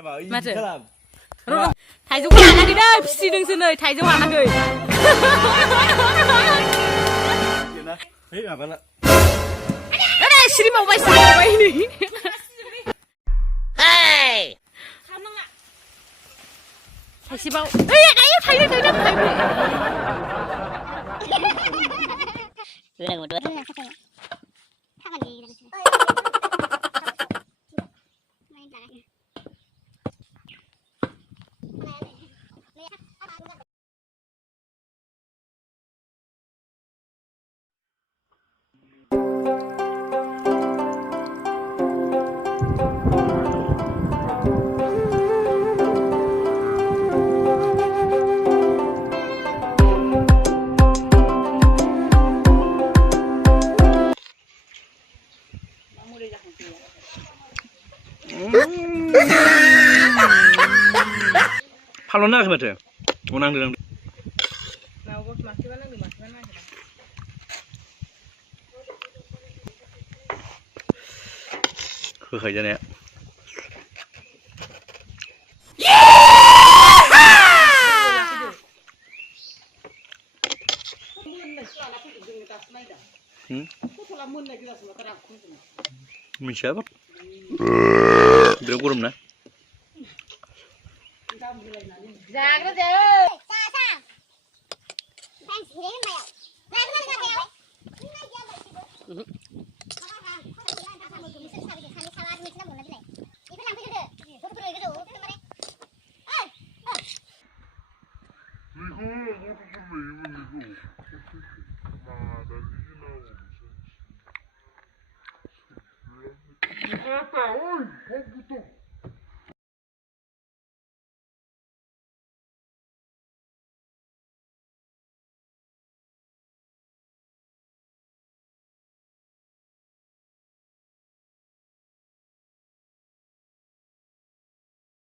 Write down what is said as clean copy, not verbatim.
माथो थाइजौखौ लानाखै दै फिसिदोंसो नै थाइजौ लानाखै सिरि मावबाय नै थाइसेबाव दायो थाइनै फालौ नाङाखै माथो नांदों होखायजानाया मिथिया बिराद गरम ना जाग्रा